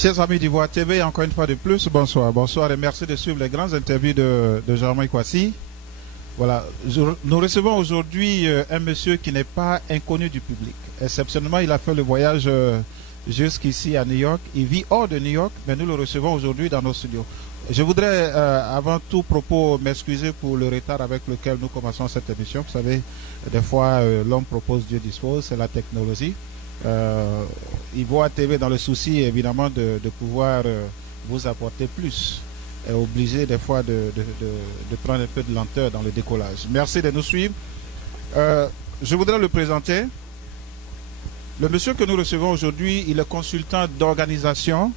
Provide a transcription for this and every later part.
Chers amis d'Ivoire TV, encore une fois de plus, bonsoir. Bonsoir et merci de suivre les grandes interviews de Jean-Marie Kwasi. Voilà, nous recevons aujourd'hui un monsieur qui n'est pas inconnu du public. Exceptionnellement, il a fait le voyage jusqu'ici à New York. Il vit hors de New York, mais nous le recevons aujourd'hui dans nos studios. Je voudrais, avant tout propos, m'excuser pour le retard avec lequel nous commençons cette émission. Vous savez, des fois, l'homme propose, Dieu dispose, c'est la technologie. Ivoire TV, dans le souci évidemment de pouvoir vous apporter plus, est obligé des fois de prendre un peu de lenteur dans le décollage. Merci de nous suivre. Je voudrais le présenter. Le monsieur que nous recevons aujourd'hui, il est consultant d'organisation,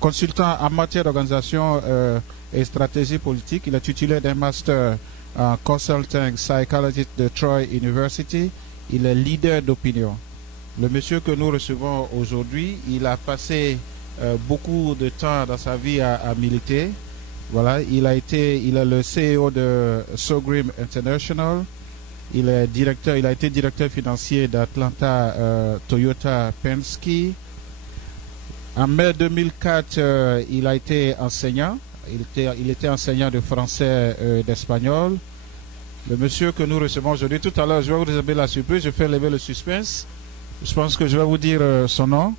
consultant en matière d'organisation et stratégie politique. Il est titulaire d'un master en Consulting Psychology de Troy University. Il est leader d'opinion. Le monsieur que nous recevons aujourd'hui, il a passé beaucoup de temps dans sa vie à militer. Voilà, il est le CEO de Sogrim International. Il a été directeur financier d'Atlanta Toyota Penske. En mai 2004, il a été enseignant. Il était enseignant de français et d'espagnol. Le monsieur que nous recevons aujourd'hui, tout à l'heure, je vais vous réserver la surprise, je fais lever le suspense. Je pense que je vais vous dire son nom.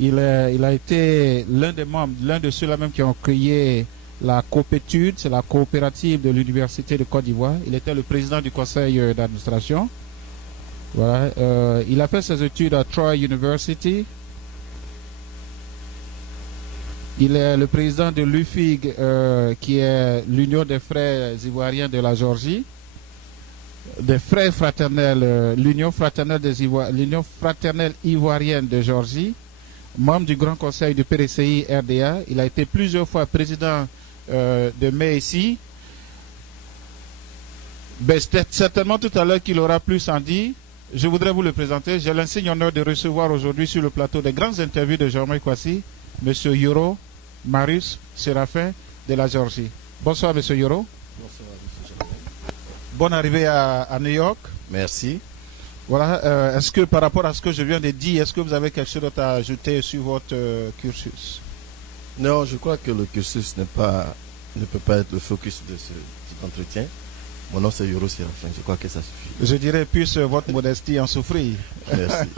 Il a été l'un des membres, l'un de ceux-là même qui ont créé la Coopétude, c'est la coopérative de l'Université de Côte d'Ivoire. Il était le président du conseil d'administration. Voilà. Il a fait ses études à Troy University. Il est le président de l'UFIG, qui est l'Union des frères ivoiriens de la Géorgie. Des frères fraternels, l'Union fraternelle ivoirienne de Géorgie, membre du Grand Conseil du PDCI RDA. Il a été plusieurs fois président de MEISI. Certainement tout à l'heure qu'il aura plus en dit. Je voudrais vous le présenter. J'ai l'insigne honneur de recevoir aujourd'hui sur le plateau des grandes interviews de Jean-Marie Kwasi, M. Yoro Marius Séraphin de la Géorgie. Bonsoir M. Yoro. Bonsoir. Bonne arrivée à New York. Merci. Voilà. Est-ce que par rapport à ce que je viens de dire, est-ce que vous avez quelque chose d'autre à ajouter sur votre cursus? Non, je crois que le cursus ne peut pas être le focus de cet entretien. Mon nom c'est Yoro Séraphin. Je crois que ça suffit. Je dirais plus votre modestie en souffrir. Merci.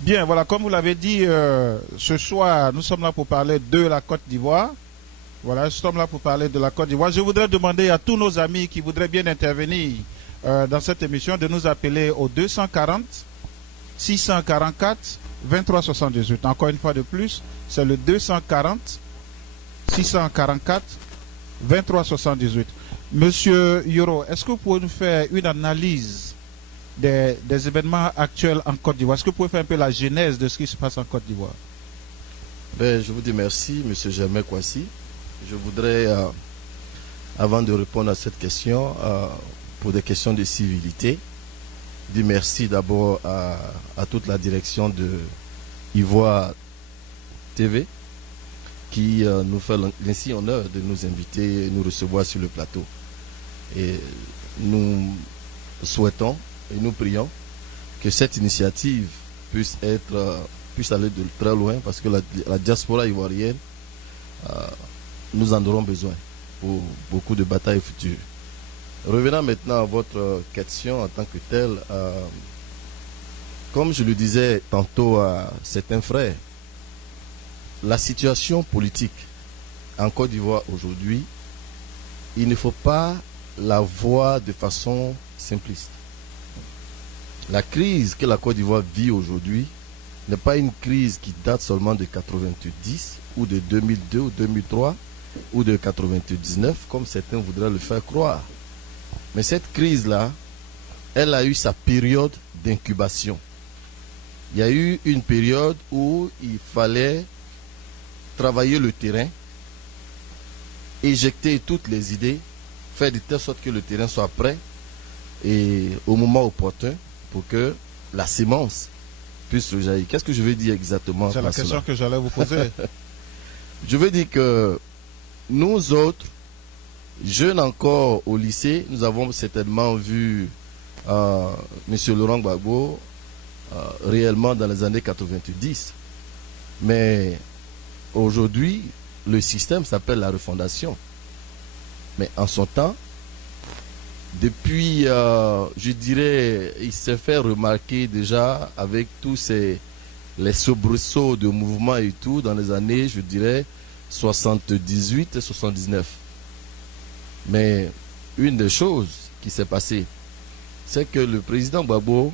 Bien, voilà, comme vous l'avez dit, ce soir, nous sommes là pour parler de la Côte d'Ivoire. Voilà, nous sommes là pour parler de la Côte d'Ivoire. Je voudrais demander à tous nos amis qui voudraient bien intervenir dans cette émission de nous appeler au 240 644 23 78. Encore une fois de plus, c'est le 240 644 23 78. Monsieur Yoro, est-ce que vous pouvez nous faire une analyse des événements actuels en Côte d'Ivoire? Est-ce que vous pouvez faire un peu la genèse de ce qui se passe en Côte d'Ivoire? Je vous dis merci, monsieur Jean-Marie Kwasi. Je voudrais, avant de répondre à cette question, pour des questions de civilité, dire merci d'abord à toute la direction de Ivoire TV qui nous fait l'insigne honneur de nous inviter et nous recevoir sur le plateau. Et nous souhaitons et nous prions que cette initiative puisse aller de très loin parce que la diaspora ivoirienne nous en aurons besoin pour beaucoup de batailles futures. Revenant maintenant à votre question en tant que telle, comme je le disais tantôt à certains frères, la situation politique en Côte d'Ivoire aujourd'hui, il ne faut pas la voir de façon simpliste. La crise que la Côte d'Ivoire vit aujourd'hui n'est pas une crise qui date seulement de 90 ou de 2002 ou 2003 ou de 99, comme certains voudraient le faire croire. Mais cette crise-là, elle a eu sa période d'incubation. Il y a eu une période où il fallait travailler le terrain, éjecter toutes les idées, faire de telle sorte que le terrain soit prêt et au moment opportun pour que la sémence puisse rejaillir. Qu'est-ce que je veux dire exactement? C'est la question que j'allais vous poser. Je veux dire que nous autres, jeunes encore au lycée, nous avons certainement vu M. Laurent Gbagbo réellement dans les années 90. Mais Aujourd'hui, le système s'appelle la refondation. Mais en son temps, depuis, je dirais, il s'est fait remarquer déjà avec tous les soubresauts de mouvement et tout dans les années, je dirais, 78 et 79. Mais une des choses qui s'est passée, c'est que le président Gbagbo,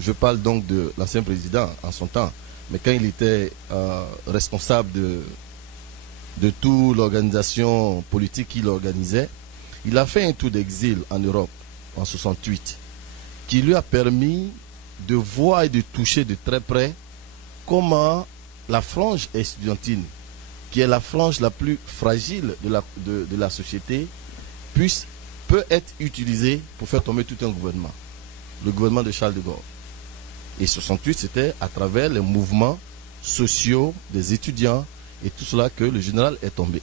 je parle donc de l'ancien président en son temps, mais quand il était responsable de toute l'organisation politique qu'il organisait, il a fait un tour d'exil en Europe en 68, qui lui a permis de voir et de toucher de très près comment la frange estudiantine, qui est la frange la plus fragile de la société, peut être utilisée pour faire tomber tout un gouvernement, le gouvernement de Charles de Gaulle. Et 68, c'était à travers les mouvements sociaux des étudiants et tout cela que le général est tombé.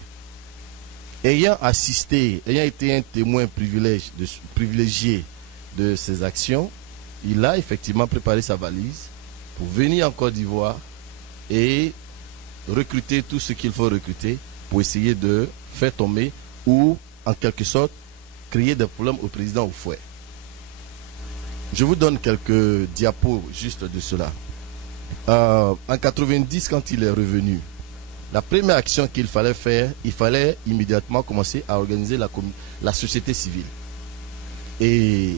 Ayant assisté, ayant été un témoin privilégié de ces actions, il a effectivement préparé sa valise pour venir en Côte d'Ivoire et recruter tout ce qu'il faut recruter pour essayer de faire tomber ou, en quelque sorte, créer des problèmes au président Houphouët. Je vous donne quelques diapos juste de cela. En 90, quand il est revenu, la première action qu'il fallait faire, il fallait immédiatement commencer à organiser la société civile. Et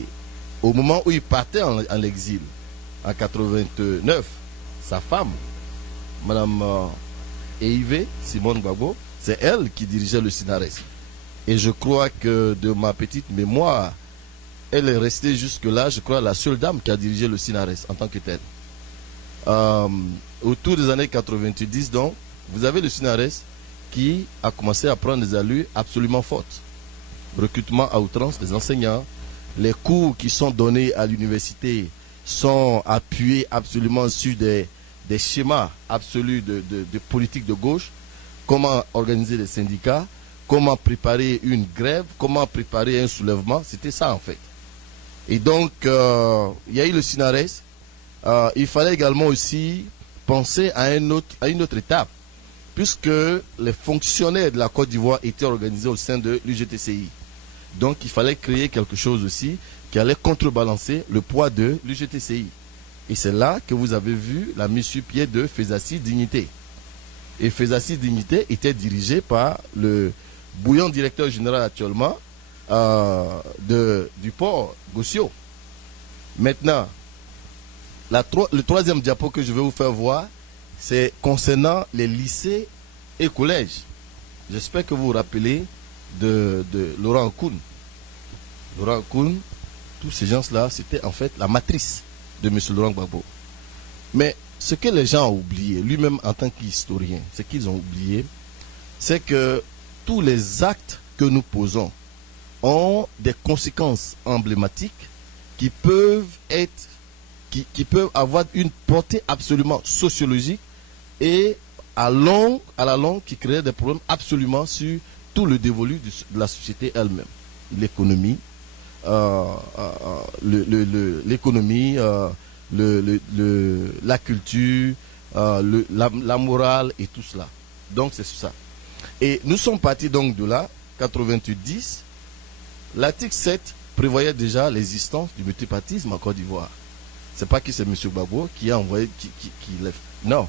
au moment où il partait en exil, en 89, sa femme, Madame Eivé Simone Gbagbo, c'est elle qui dirigeait le SYNARES. Et je crois que de ma petite mémoire, elle est restée jusque-là, je crois, la seule dame qui a dirigé le SYNARES en tant que telle. Autour des années 90, donc, vous avez le SYNARES qui a commencé à prendre des allures absolument fortes. Recrutement à outrance des enseignants, les cours qui sont donnés à l'université sont appuyés absolument sur des schémas absolus de politique de gauche, comment organiser les syndicats, comment préparer une grève, comment préparer un soulèvement, c'était ça en fait. Et donc, il y a eu le SYNARES. Il fallait également aussi penser à une autre étape, puisque les fonctionnaires de la Côte d'Ivoire étaient organisés au sein de l'UGTCI. Donc, il fallait créer quelque chose aussi qui allait contrebalancer le poids de l'UGTCI. Et c'est là que vous avez vu la mise sur pied de FESACI Dignité. Et FESACI Dignité était dirigé par le bouillant directeur général actuellement du port Gossio. Maintenant, le troisième diapo que je vais vous faire voir, c'est concernant les lycées et collèges. J'espère que vous vous rappelez de Laurent Koun. Laurent Koun, tous ces gens-là, c'était en fait la matrice de M. Laurent Gbagbo. Mais ce que les gens ont oublié, lui-même en tant qu'historien, ce qu'ils ont oublié, c'est que tous les actes que nous posons ont des conséquences emblématiques qui peuvent avoir une portée absolument sociologique et à la longue qui créent des problèmes absolument sur tout le dévolu de la société elle-même. L'économie, l'économie, la culture, la morale et tout cela. Donc c'est ça. Et nous sommes partis donc de là, 90. L'article 7 prévoyait déjà l'existence du multipartisme en Côte d'Ivoire. C'est pas que c'est M. Gbagbo qui a envoyé, non.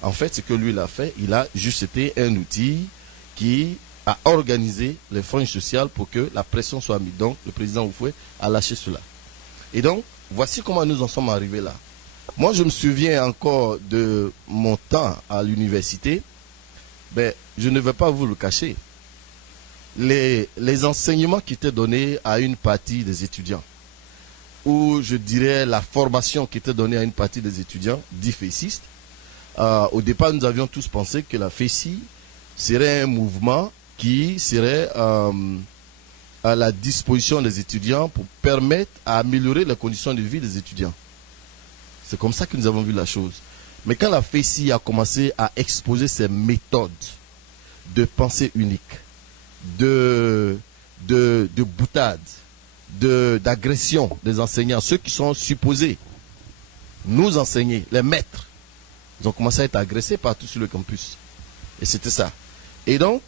En fait, ce que lui il a fait, il a juste été un outil qui a organisé les franges sociales pour que la pression soit mise. Donc, le président Houphouët a lâché cela. Et donc, voici comment nous en sommes arrivés là. Moi, je me souviens encore de mon temps à l'université. Ben, je ne vais pas vous le cacher. Les enseignements qui étaient donnés à une partie des étudiants, ou je dirais la formation qui était donnée à une partie des étudiants, dits fécistes, au départ, nous avions tous pensé que la FESI serait un mouvement qui serait à la disposition des étudiants pour permettre à améliorer les conditions de vie des étudiants. C'est comme ça que nous avons vu la chose. Mais quand la FESI a commencé à exposer ses méthodes de pensée unique, de boutade, d'agression des enseignants, ceux qui sont supposés nous enseigner, les maîtres, ils ont commencé à être agressés partout sur le campus. Et c'était ça. Et donc,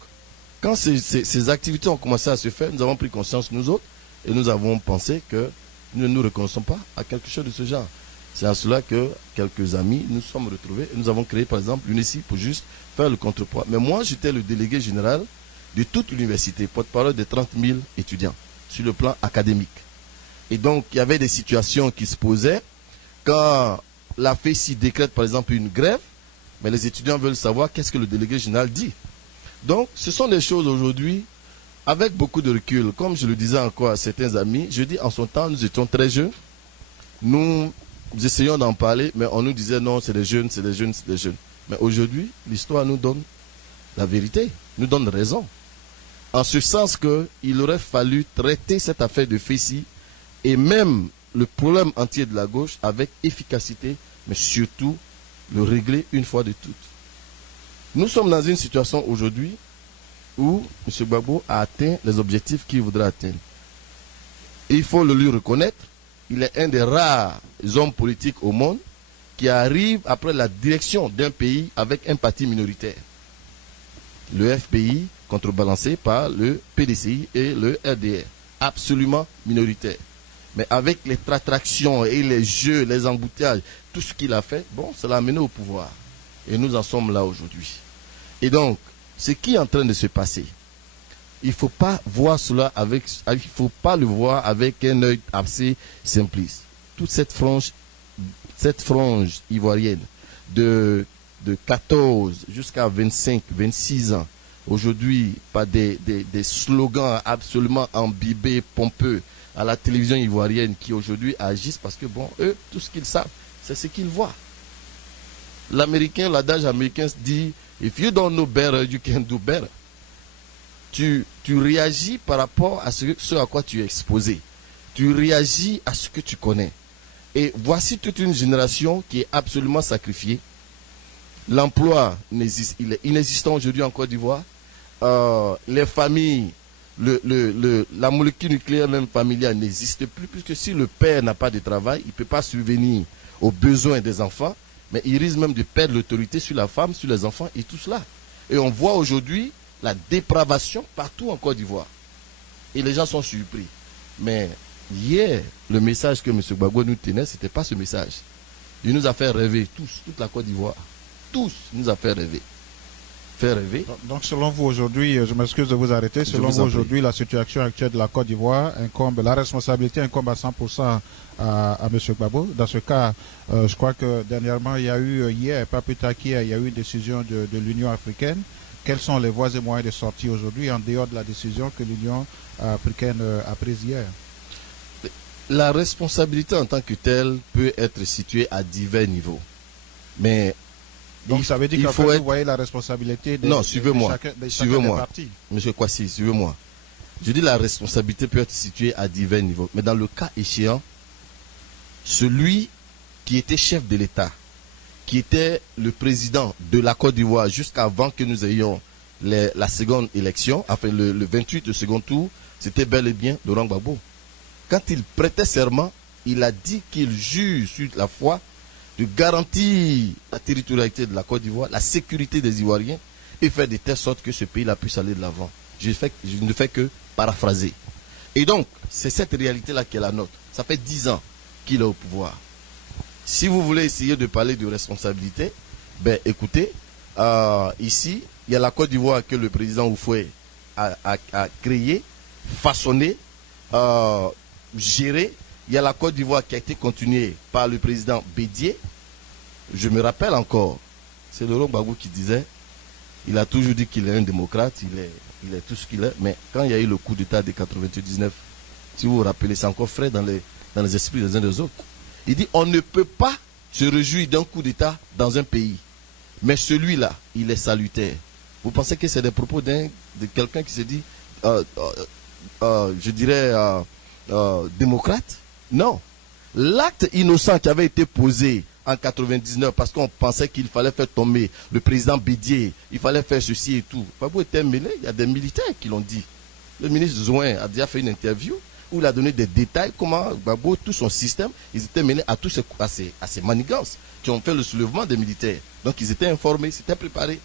quand ces activités ont commencé à se faire, nous avons pris conscience, nous autres, et nous avons pensé que nous ne nous reconnaissons pas à quelque chose de ce genre. C'est à cela que quelques amis nous sommes retrouvés et nous avons créé par exemple l'UNESI pour juste faire le contrepoids. Mais moi, j'étais le délégué général de toute l'université, porte-parole de 30 000 étudiants sur le plan académique. Et donc, il y avait des situations qui se posaient quand la FESI décrète par exemple une grève, mais les étudiants veulent savoir qu'est-ce que le délégué général dit. Donc, ce sont des choses aujourd'hui, avec beaucoup de recul, comme je le disais encore à certains amis, je dis en son temps, nous étions très jeunes, nous essayons d'en parler, mais on nous disait non, c'est des jeunes, c'est des jeunes, c'est des jeunes. Mais aujourd'hui, l'histoire nous donne la vérité, nous donne raison. En ce sens qu'il aurait fallu traiter cette affaire de FESI et même le problème entier de la gauche avec efficacité, mais surtout le régler une fois de toutes. Nous sommes dans une situation aujourd'hui où M. Gbagbo a atteint les objectifs qu'il voudrait atteindre. Et il faut le lui reconnaître, il est un des rares hommes politiques au monde qui arrive après la direction d'un pays avec un parti minoritaire. Le FPI contrebalancé par le PDCI et le RDR. Absolument minoritaire. Mais avec les tractations et les jeux, les embouteillages, tout ce qu'il a fait, bon, ça l'a amené au pouvoir. Et nous en sommes là aujourd'hui. Et donc, ce qui est en train de se passer, il ne faut pas voir cela avec, il faut pas le voir avec un œil assez simpliste. Toute cette frange ivoirienne de 14 jusqu'à 25, 26 ans, aujourd'hui, par des slogans absolument imbibés, pompeux, à la télévision ivoirienne qui aujourd'hui agissent parce que, bon, eux, tout ce qu'ils savent, c'est ce qu'ils voient. L'américain, l'adage américain se dit, if you don't know better, you can do better. Tu réagis par rapport à ce à quoi tu es exposé. Tu réagis à ce que tu connais. Et voici toute une génération qui est absolument sacrifiée. L'emploi, il est inexistant aujourd'hui en Côte d'Ivoire. Les familles, la molécule nucléaire même familiale n'existe plus, puisque si le père n'a pas de travail, il ne peut pas subvenir aux besoins des enfants, mais il risque même de perdre l'autorité sur la femme, sur les enfants et tout cela. Et on voit aujourd'hui la dépravation partout en Côte d'Ivoire. Et les gens sont surpris. Mais hier, le message que M. Gbagbo nous tenait, ce n'était pas ce message. Il nous a fait rêver, tous, toute la Côte d'Ivoire. Tous, il nous a fait rêver. Faire rêver. Donc selon vous aujourd'hui, je m'excuse de vous arrêter, selon vous aujourd'hui, la situation actuelle de la Côte d'Ivoire incombe, la responsabilité incombe à 100% à M. Gbagbo. Dans ce cas, je crois que dernièrement, il y a eu hier, pas plus tard qu'hier, il y a eu une décision de l'Union africaine. Quelles sont les voies et moyens de sortie aujourd'hui en dehors de la décision que l'Union africaine a prise hier? La responsabilité en tant que telle peut être située à divers niveaux. Mais donc ça veut dire qu'en fait, vous voyez la responsabilité de, non, suivez-moi. Suivez-moi. Monsieur Kwasi, suivez-moi. Je dis la responsabilité peut être située à divers niveaux. Mais dans le cas échéant, celui qui était chef de l'État, qui était le président de la Côte d'Ivoire jusqu'avant que nous ayons la seconde élection, enfin le 28 second tour, c'était bel et bien Laurent Gbagbo. Quand il prêtait serment, il a dit qu'il jure sur la foi de garantir la territorialité de la Côte d'Ivoire, la sécurité des Ivoiriens et faire de telle sorte que ce pays-là puisse aller de l'avant. Je ne fais que paraphraser. Et donc, c'est cette réalité-là qui est la nôtre. Ça fait 10 ans qu'il est au pouvoir. Si vous voulez essayer de parler de responsabilité, ben écoutez, ici, il y a la Côte d'Ivoire que le président Oufoué a créé, façonné, géré. Il y a la Côte d'Ivoire qui a été continuée par le président Bédié. Je me rappelle encore, c'est Laurent Gbagbo qui disait, il a toujours dit qu'il est un démocrate, il est tout ce qu'il est, mais quand il y a eu le coup d'État de 99, si vous vous rappelez, c'est encore frais dans les esprits des uns des autres. Il dit, on ne peut pas se réjouir d'un coup d'État dans un pays, mais celui-là, il est salutaire. Vous pensez que c'est des propos de quelqu'un qui se dit, je dirais, démocrate? Non. L'acte innocent qui avait été posé en 99 parce qu'on pensait qu'il fallait faire tomber le président Bédié, il fallait faire ceci et tout. Gbagbo était mêlé, il y a des militaires qui l'ont dit. Le ministre Zouin a déjà fait une interview où il a donné des détails comment Gbagbo, tout son système, ils étaient mêlés à tous à ces manigances qui ont fait le soulèvement des militaires. Donc ils étaient informés, ils s'étaient préparés.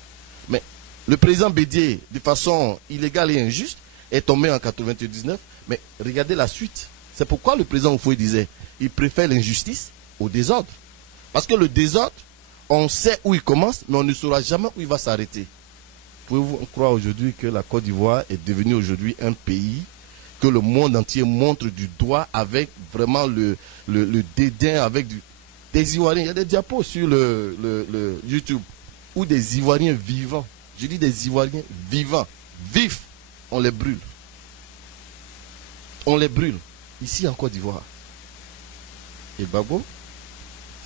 Mais Le président Bédié, de façon illégale et injuste, est tombé en 99. Mais regardez la suite. C'est pourquoi le président Houphouët disait, il préfère l'injustice au désordre. Parce que le désordre, on sait où il commence, mais on ne saura jamais où il va s'arrêter. Pouvez-vous croire aujourd'hui que la Côte d'Ivoire est devenue aujourd'hui un pays que le monde entier montre du doigt avec vraiment le dédain, avec des Ivoiriens. Il y a des diapos sur le YouTube où des Ivoiriens vivants, je dis des Ivoiriens vivants, vifs, on les brûle. On les brûle, ici en Côte d'Ivoire. Et Gbagbo,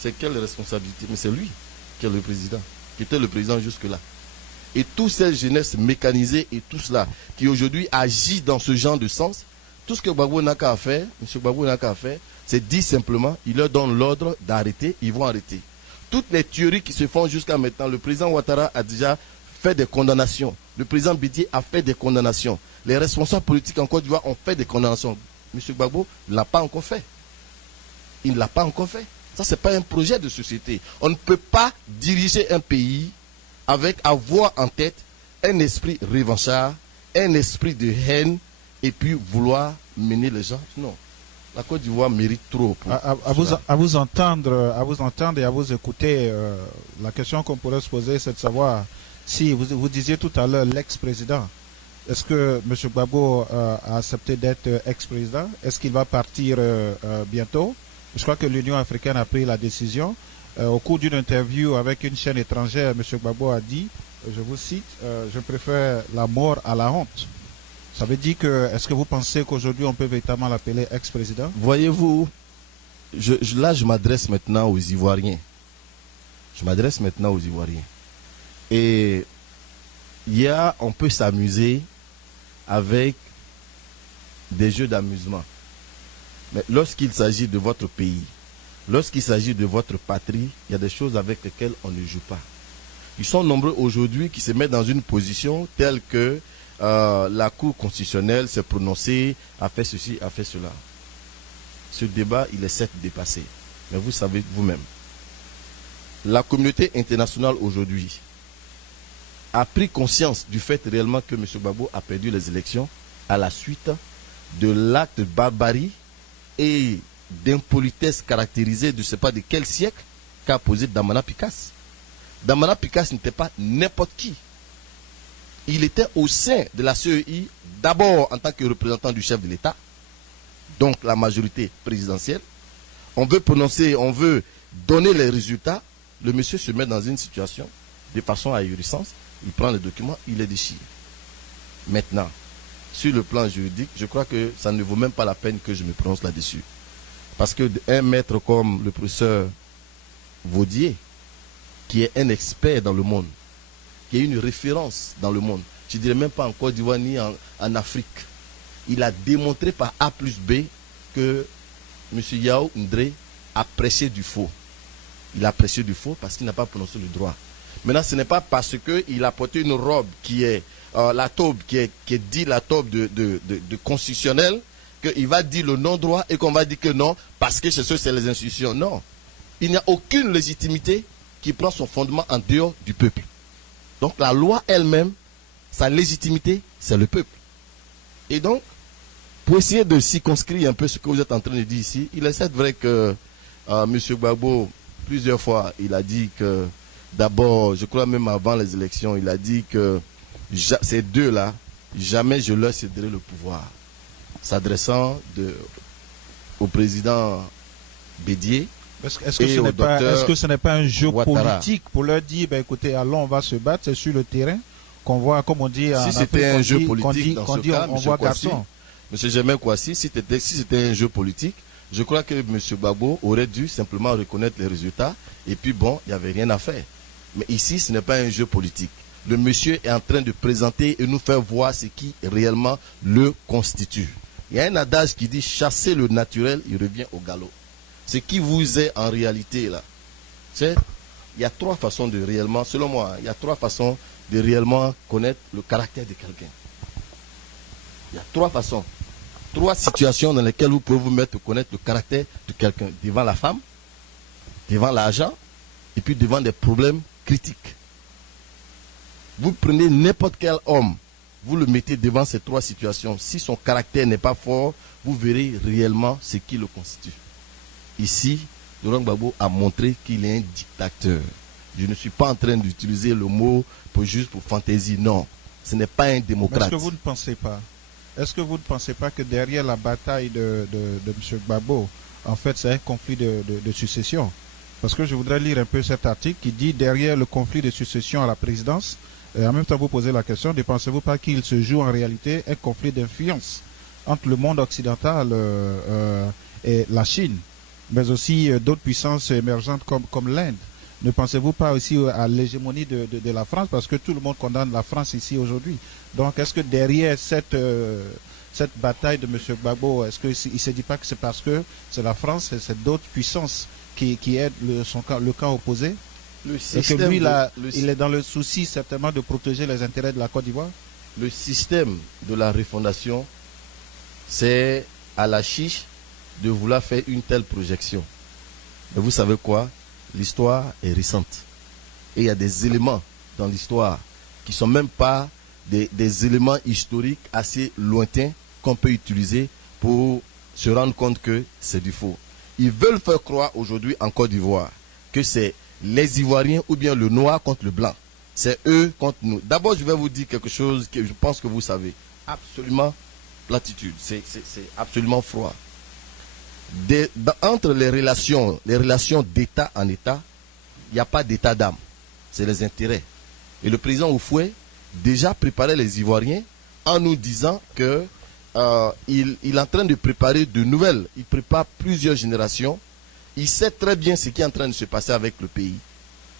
c'est quelle responsabilité? Mais c'est lui qui est le président, qui était le président jusque-là. Et toute cette jeunesse mécanisée et tout cela qui aujourd'hui agit dans ce genre de sens, tout ce que Gbagbo n'a qu'à faire, M. Gbagbo n'a qu'à faire, c'est dire simplement, il leur donne l'ordre d'arrêter, ils vont arrêter. Toutes les tueries qui se font jusqu'à maintenant, le président Ouattara a déjà fait des condamnations. Le président Bédié a fait des condamnations. Les responsables politiques en Côte d'Ivoire ont fait des condamnations. M. Gbagbo ne l'a pas encore fait. Il ne l'a pas encore fait. Ça, ce n'est pas un projet de société. On ne peut pas diriger un pays avec avoir en tête un esprit revanchard, un esprit de haine, et puis vouloir mener les gens. Non. La Côte d'Ivoire mérite trop. À vous entendre et à vous écouter, la question qu'on pourrait se poser, c'est de savoir si vous disiez tout à l'heure l'ex-président. Est-ce que M. Gbagbo a accepté d'être ex-président? Est-ce qu'il va partir bientôt? Je crois que l'Union africaine a pris la décision. Au cours d'une interview avec une chaîne étrangère, M. Gbagbo a dit, je vous cite, je préfère la mort à la honte. Ça veut dire que, est-ce que vous pensez qu'aujourd'hui on peut véritablement l'appeler ex-président? Voyez-vous, là je m'adresse maintenant aux Ivoiriens. Je m'adresse maintenant aux Ivoiriens. Et on peut s'amuser avec des jeux d'amusement. Mais lorsqu'il s'agit de votre pays, lorsqu'il s'agit de votre patrie, il y a des choses avec lesquelles on ne joue pas. Ils sont nombreux aujourd'hui qui se mettent dans une position telle que la Cour constitutionnelle s'est prononcée, a fait ceci, a fait cela. Ce débat, il est certes dépassé. Mais vous savez vous-même, la communauté internationale aujourd'hui a pris conscience du fait réellement que M. Gbagbo a perdu les élections à la suite de l'acte de barbarie et d'impolitesse caractérisée de je ne sais pas de quel siècle qu'a posé Damana Picasse. Damana Picasse n'était pas n'importe qui. Il était au sein de la CEI, d'abord en tant que représentant du chef de l'État, donc la majorité présidentielle. On veut prononcer, on veut donner les résultats. Le monsieur se met dans une situation de façon ahurissante. Il prend les documents, il les déchire. Maintenant, sur le plan juridique, je crois que ça ne vaut même pas la peine que je me prononce là-dessus. Parce qu'un maître comme le professeur Vaudier, qui est un expert dans le monde, qui est une référence dans le monde, je ne dirais même pas en Côte d'Ivoire ni en Afrique, il a démontré par A plus B que M. Yao Ndré a prêché du faux. Il a prêché du faux parce qu'il n'a pas prononcé le droit. Maintenant, ce n'est pas parce qu'il a porté une robe qui est la taube, qui est dit la taube de constitutionnelle, qu'il va dire le non-droit et qu'on va dire que non, parce que c'est les institutions. Non. Il n'y a aucune légitimité qui prend son fondement en dehors du peuple. Donc la loi elle-même, sa légitimité, c'est le peuple. Et donc, pour essayer de circonscrire un peu ce que vous êtes en train de dire ici, il est certes vrai que M. Gbagbo, plusieurs fois, il a dit que, d'abord, je crois même avant les élections, il a dit que ces deux-là, jamais je leur céderai le pouvoir. S'adressant au président Bédié. Est-ce que ce n'est pas un jeu Ouattara politique pour leur dire, ben, écoutez, allons, on va se battre, c'est sur le terrain qu'on voit, comme on dit en Afrique, si c'était un jeu politique dans ce cas, on voit garçon. M. Germain Kwasi, si c'était un jeu politique, je crois que M. Gbagbo aurait dû simplement reconnaître les résultats et puis bon, il n'y avait rien à faire. Mais ici, ce n'est pas un jeu politique. Le monsieur est en train de présenter et nous faire voir ce qui réellement le constitue. Il y a un adage qui dit chasser le naturel, il revient au galop. Ce qui vous est en réalité là, il y a trois façons de réellement, selon moi, il y a trois façons de réellement connaître le caractère de quelqu'un. Il y a trois façons, trois situations dans lesquelles vous pouvez vous mettre à connaître le caractère de quelqu'un. Devant la femme, devant l'argent, et puis devant des problèmes critiques. Vous prenez n'importe quel homme, vous le mettez devant ces trois situations. Si son caractère n'est pas fort, vous verrez réellement ce qui le constitue. Ici, Laurent Gbagbo a montré qu'il est un dictateur. Je ne suis pas en train d'utiliser le mot juste pour fantaisie. Non, ce n'est pas un démocrate. Est-ce que vous ne pensez pas que derrière la bataille de M. Gbagbo, en fait, c'est un conflit de succession? Parce que je voudrais lire un peu cet article qui dit derrière le conflit de succession à la présidence, et en même temps vous posez la question, ne pensez-vous pas qu'il se joue en réalité un conflit d'influence entre le monde occidental et la Chine, mais aussi d'autres puissances émergentes comme l'Inde? Ne pensez-vous pas aussi à l'hégémonie de la France, parce que tout le monde condamne la France ici aujourd'hui? Donc est-ce que derrière cette bataille de M. Gbagbo, est-ce qu'il ne se dit pas que c'est parce que c'est la France et c'est d'autres puissances qui aident le camp opposé? Et que lui, il est dans le souci certainement de protéger les intérêts de la Côte d'Ivoire? Le système de la refondation, c'est à la chiche de vouloir faire une telle projection. Mais vous savez quoi? L'histoire est récente. Et il y a des éléments dans l'histoire qui ne sont même pas des éléments historiques assez lointains qu'on peut utiliser pour se rendre compte que c'est du faux. Ils veulent faire croire aujourd'hui en Côte d'Ivoire que c'est les Ivoiriens ou bien le noir contre le blanc. C'est eux contre nous. D'abord, je vais vous dire quelque chose que je pense que vous savez. Absolument platitude. C'est absolument froid. Entre les relations d'État en État, il n'y a pas d'état d'âme. C'est les intérêts. Et le président Houphouët déjà préparait les Ivoiriens en nous disant que il est en train de préparer de nouvelles. Il prépare plusieurs générations. Il sait très bien ce qui est en train de se passer avec le pays.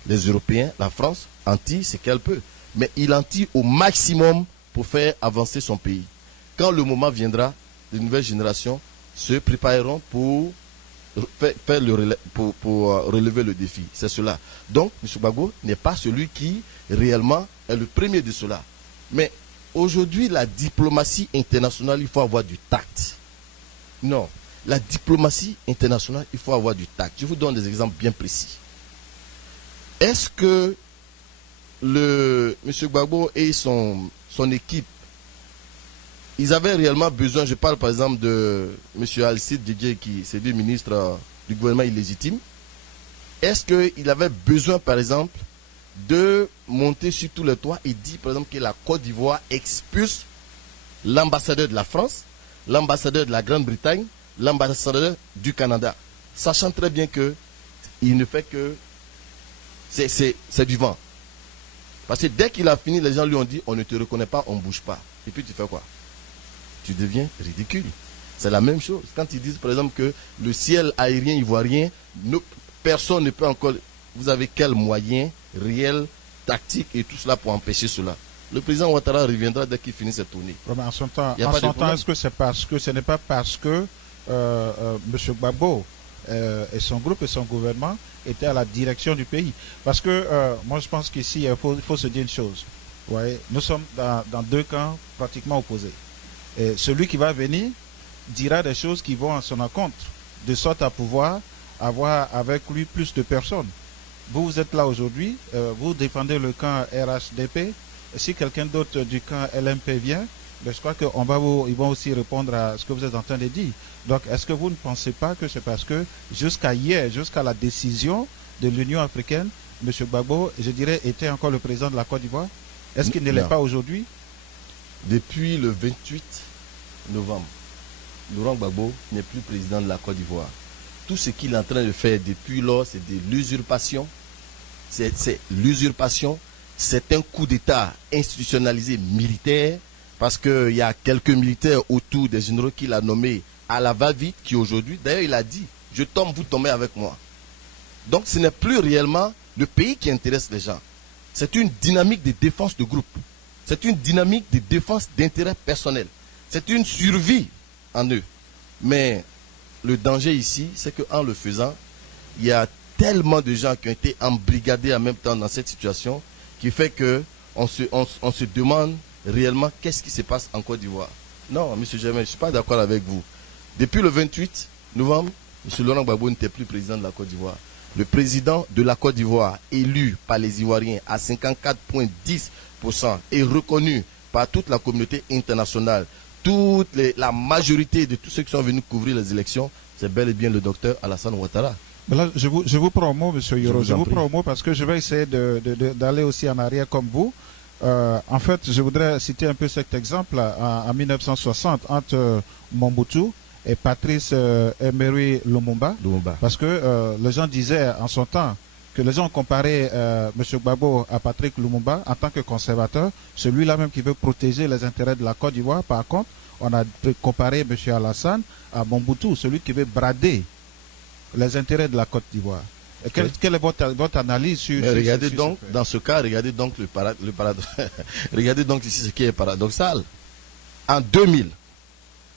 Les Européens, la France, anti ce qu'elle peut. Mais il anti au maximum pour faire avancer son pays. Quand le moment viendra, les nouvelles générations se prépareront pour relever le défi. C'est cela. Donc, M. Gbagbo n'est pas celui qui réellement est le premier de cela. Mais aujourd'hui, la diplomatie internationale, il faut avoir du tact. Non. La diplomatie internationale, il faut avoir du tact. Je vous donne des exemples bien précis. Est-ce que M. Gbagbo et son équipe, ils avaient réellement besoin, je parle par exemple de M. Alcide Didier, qui c'est le ministre du gouvernement illégitime, est-ce qu'il avait besoin par exemple de monter sur tous les toits et dire par exemple que la Côte d'Ivoire expulse l'ambassadeur de la France, l'ambassadeur de la Grande-Bretagne, l'ambassadeur du Canada, sachant très bien que il ne fait que c'est du vent. Parce que dès qu'il a fini, les gens lui ont dit on ne te reconnaît pas, on ne bouge pas. Et puis tu fais quoi? Tu deviens ridicule. C'est la même chose. Quand ils disent par exemple que le ciel aérien ivoirien, personne ne peut encore... Vous avez quel moyen réel, tactique et tout cela pour empêcher cela? Le président Ouattara reviendra dès qu'il finit cette tournée. Ouais, en son temps, est-ce que c'est parce que ce n'est pas parce que M. Gbagbo et son groupe et son gouvernement étaient à la direction du pays? Parce que moi je pense qu'ici il faut se dire une chose. Ouais, nous sommes dans deux camps pratiquement opposés. Et celui qui va venir dira des choses qui vont à son encontre, de sorte à pouvoir avoir avec lui plus de personnes. Vous êtes là aujourd'hui, vous défendez le camp RHDP. Si quelqu'un d'autre du camp LMP vient, ben je crois qu'ils vont aussi répondre à ce que vous êtes en train de dire. Donc, est-ce que vous ne pensez pas que c'est parce que jusqu'à hier, jusqu'à la décision de l'Union africaine, M. Gbagbo, je dirais, était encore le président de la Côte d'Ivoire? Est-ce qu'il ne l'est pas aujourd'hui? Depuis le 28 novembre, Laurent Gbagbo n'est plus président de la Côte d'Ivoire. Tout ce qu'il est en train de faire depuis lors, c'est de l'usurpation. C'est l'usurpation. C'est un coup d'État institutionnalisé militaire, parce qu'il y a quelques militaires autour des généraux qu'il a nommés à la va-vite, qui aujourd'hui, d'ailleurs il a dit, je tombe, vous tombez avec moi. Donc ce n'est plus réellement le pays qui intéresse les gens. C'est une dynamique de défense de groupe. C'est une dynamique de défense d'intérêt personnel. C'est une survie en eux. Mais le danger ici, c'est qu'en le faisant, il y a tellement de gens qui ont été embrigadés en même temps dans cette situation, qui fait qu'on se demande réellement qu'est-ce qui se passe en Côte d'Ivoire. Non, M. Germain, je ne suis pas d'accord avec vous. Depuis le 28 novembre, M. Laurent Gbagbo n'était plus président de la Côte d'Ivoire. le président de la Côte d'Ivoire, élu par les Ivoiriens à 54,10% et reconnu par toute la communauté internationale, la majorité de tous ceux qui sont venus couvrir les élections, c'est bel et bien le docteur Alassane Ouattara. Là, je vous prends au mot, M. Yoro. Je vous prends au mot parce que je vais essayer d'aller aussi en arrière comme vous. En fait, je voudrais citer un peu cet exemple en 1960 entre Mobutu et Patrice Emery Lumumba. Parce que les gens disaient en son temps que les gens comparaient M. Gbagbo à Patrick Lumumba en tant que conservateur, celui-là même qui veut protéger les intérêts de la Côte d'Ivoire. Par contre, on a comparé M. Alassane à Mobutu, celui qui veut brader les intérêts de la Côte d'Ivoire. Quelle est votre analyse sur regardez donc, dans ce cas, regardez donc le paradoxe. Regardez donc ici ce qui est paradoxal. En 2000,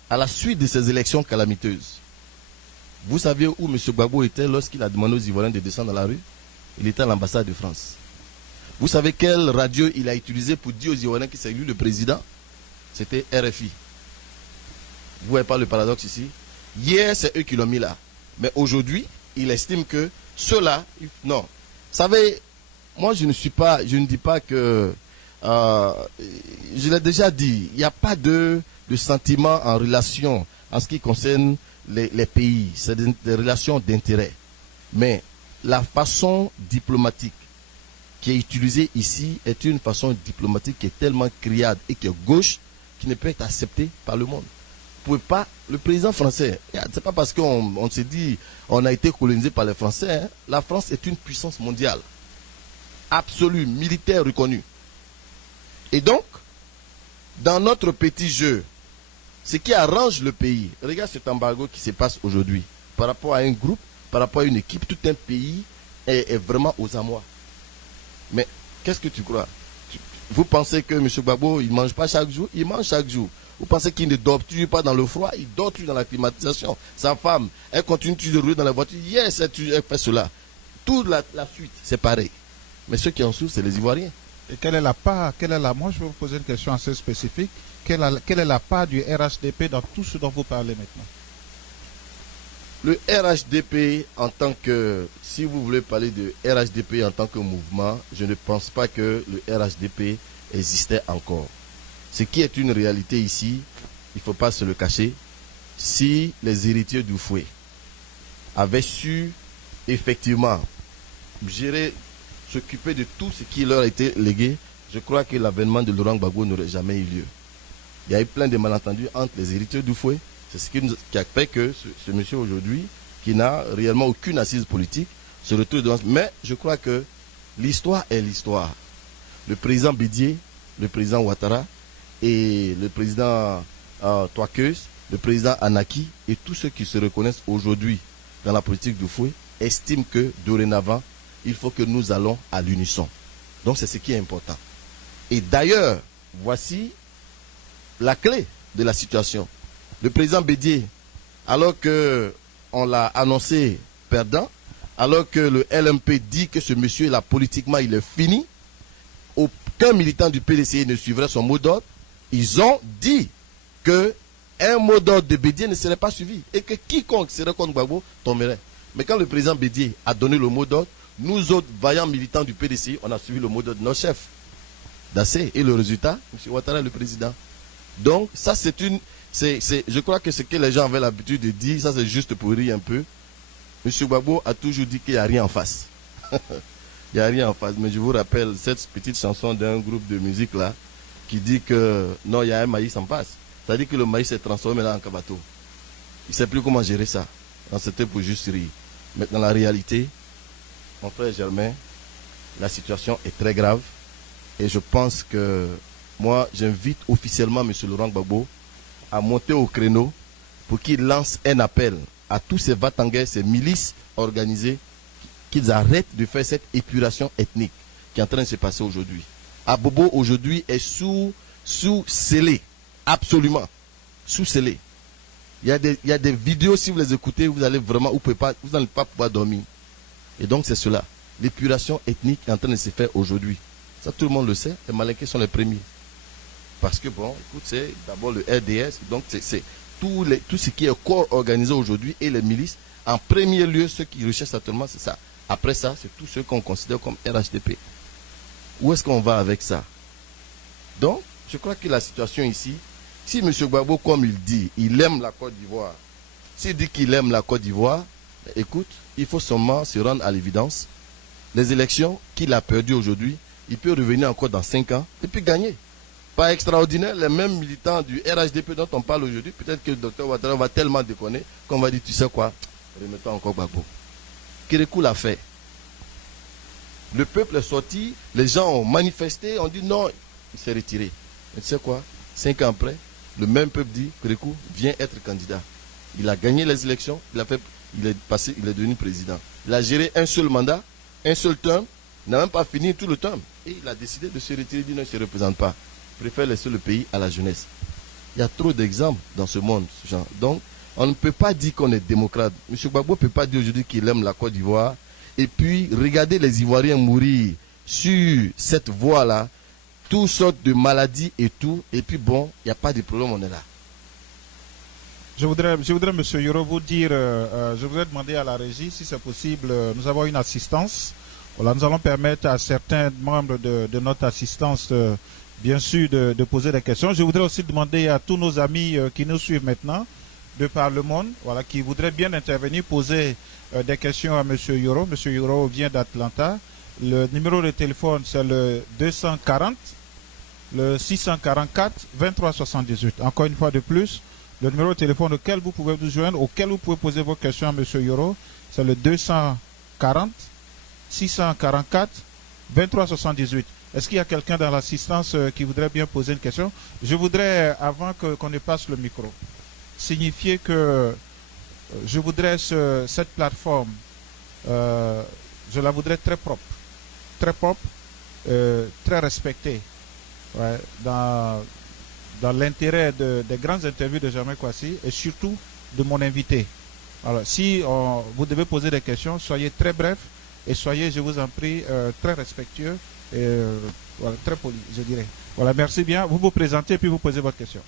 à la suite de ces élections calamiteuses, vous savez où M. Gbagbo était lorsqu'il a demandé aux Ivoiriens de descendre dans la rue? Il était à l'ambassade de France. Vous savez quelle radio il a utilisé pour dire aux Ivoiriens que c'est lui le président? C'était RFI. Vous voyez pas le paradoxe ici? Hier, c'est eux qui l'ont mis là. Mais aujourd'hui, il estime que ceux-là, non. Vous savez, moi je ne dis pas que, je l'ai déjà dit, il n'y a pas de sentiment en relation en ce qui concerne les pays. C'est des relations d'intérêt. Mais la façon diplomatique qui est utilisée ici est une façon diplomatique qui est tellement criarde et qui est gauche qui ne peut être acceptée par le monde. Vous pouvez pas, le président français, c'est pas parce qu'on s'est dit on a été colonisé par les Français, hein. La France est une puissance mondiale, absolue, militaire reconnue. Et donc, dans notre petit jeu, ce qui arrange le pays, regarde cet embargo qui se passe aujourd'hui, par rapport à un groupe, par rapport à une équipe, tout un pays est vraiment aux amours. Mais qu'est-ce que tu crois? Vous pensez que M. Gbagbo, il ne mange pas chaque jour? Il mange chaque jour. Vous pensez qu'il ne dort toujours pas dans le froid? Il dort toujours dans la climatisation. Sa femme, elle continue toujours de rouler dans la voiture. Yes, elle fait cela. Toute la suite, c'est pareil. Mais ceux qui en souffrent, c'est les Ivoiriens. Et moi je vais vous poser une question assez spécifique. Quelle est la part du RHDP dans tout ce dont vous parlez maintenant? Le RHDP en tant que, si vous voulez parler de RHDP en tant que mouvement, je ne pense pas que le RHDP existait encore. Ce qui est une réalité ici, il ne faut pas se le cacher, si les héritiers du fouet avaient su effectivement gérer, s'occuper de tout ce qui leur a été légué, je crois que l'avènement de Laurent Gbagbo n'aurait jamais eu lieu. Il y a eu plein de malentendus entre les héritiers du fouet. C'est ce qui a fait que ce monsieur aujourd'hui, qui n'a réellement aucune assise politique, se retrouve devant. Mais je crois que l'histoire est l'histoire. Le président Bédié, le président Ouattara et le président Touakeus, le président Anaki et tous ceux qui se reconnaissent aujourd'hui dans la politique du fouet estiment que dorénavant, il faut que nous allons à l'unisson. Donc c'est ce qui est important. Et d'ailleurs, voici la clé de la situation. Le président Bédié, alors qu'on l'a annoncé perdant, alors que le LMP dit que ce monsieur là politiquement il est fini, aucun militant du PDCI ne suivrait son mot d'ordre, ils ont dit que un mot d'ordre de Bédié ne serait pas suivi et que quiconque serait contre Gbagbo tomberait. Mais quand le président Bédié a donné le mot d'ordre, nous autres vaillants militants du PDCI, on a suivi le mot d'ordre de nos chefs d'AC et le résultat, M. Ouattara est le président. Donc ça c'est une... je crois que ce que les gens avaient l'habitude de dire, ça c'est juste pour rire un peu. M. Gbagbo a toujours dit qu'il n'y a rien en face. Il n'y a rien en face. Mais je vous rappelle cette petite chanson d'un groupe de musique là, qui dit que non, il y a un maïs en face. C'est-à-dire que le maïs s'est transformé là en cabato. Il ne sait plus comment gérer ça. Donc c'était pour juste rire. Mais dans la réalité, mon frère Germain, la situation est très grave. Et je pense que moi, j'invite officiellement M. Laurent Gbagbo à monter au créneau pour qu'il lance un appel à tous ces Vatangais, ces milices organisées, qu'ils arrêtent de faire cette épuration ethnique qui est en train de se passer aujourd'hui. Abobo aujourd'hui est sous scellé, absolument, sous scellé. Il y a des vidéos, si vous les écoutez, vous allez vraiment, vous n'allez pas pouvoir dormir. Et donc c'est cela. L'épuration ethnique est en train de se faire aujourd'hui. Ça tout le monde le sait, les Malinqués sont les premiers. Parce que bon, écoute, c'est d'abord le RDS, donc c'est tout ce qui est corps organisé aujourd'hui et les milices. En premier lieu, ceux qui recherchent actuellement, c'est ça. Après ça, c'est tout ce qu'on considère comme RHDP. Où est-ce qu'on va avec ça? Donc, je crois que la situation ici, si M. Gbagbo, comme il dit, il aime la Côte d'Ivoire, s'il dit qu'il aime la Côte d'Ivoire, écoute, il faut seulement se rendre à l'évidence. Les élections qu'il a perdues aujourd'hui, il peut revenir encore dans 5 ans et puis gagner. Pas extraordinaire, les mêmes militants du RHDP dont on parle aujourd'hui, peut-être que le docteur Ouattara va tellement déconner qu'on va dire, tu sais quoi, remettons encore Gbagbo. Kérékou l'a fait. Le peuple est sorti, les gens ont manifesté, on dit non, il s'est retiré. Mais tu sais quoi, 5 ans après, le même peuple dit, Kérékou vient être candidat. Il a gagné les élections, il est devenu président. Il a géré un seul mandat, un seul terme, il n'a même pas fini tout le terme. Et il a décidé de se retirer, il dit non, il ne se représente pas. Il préfère laisser le pays à la jeunesse. Il y a trop d'exemples dans ce monde, ce genre. Donc, on ne peut pas dire qu'on est démocrate. M. Gbagbo ne peut pas dire aujourd'hui qu'il aime la Côte d'Ivoire. Et puis, regardez les Ivoiriens mourir sur cette voie-là, toutes sortes de maladies et tout. Et puis bon, il n'y a pas de problème, on est là. Je voudrais, M. Yoro, vous dire, je voudrais demander à la régie si c'est possible, nous avons une assistance. Voilà, nous allons permettre à certains membres de notre assistance, bien sûr, de poser des questions. Je voudrais aussi demander à tous nos amis qui nous suivent maintenant, de par le monde, voilà, qui voudraient bien intervenir, poser des questions à M. Yoro. M. Yoro vient d'Atlanta. Le numéro de téléphone, c'est le 240, le 644, 2378. Encore une fois de plus, le numéro de téléphone auquel vous pouvez vous joindre, auquel vous pouvez poser vos questions à M. Yoro, c'est le 240, 644, 2378. Est-ce qu'il y a quelqu'un dans l'assistance qui voudrait bien poser une question? Je voudrais, avant qu'on ne passe le micro, signifier que je voudrais cette plateforme, je la voudrais très propre, très respectée, ouais, dans l'intérêt des grandes interviews de Germain Kwasi et surtout de mon invité. Alors, si vous devez poser des questions, soyez très bref et soyez, je vous en prie, très respectueux et voilà, très poli, je dirais. Voilà, merci bien. Vous vous présentez et puis vous posez votre question.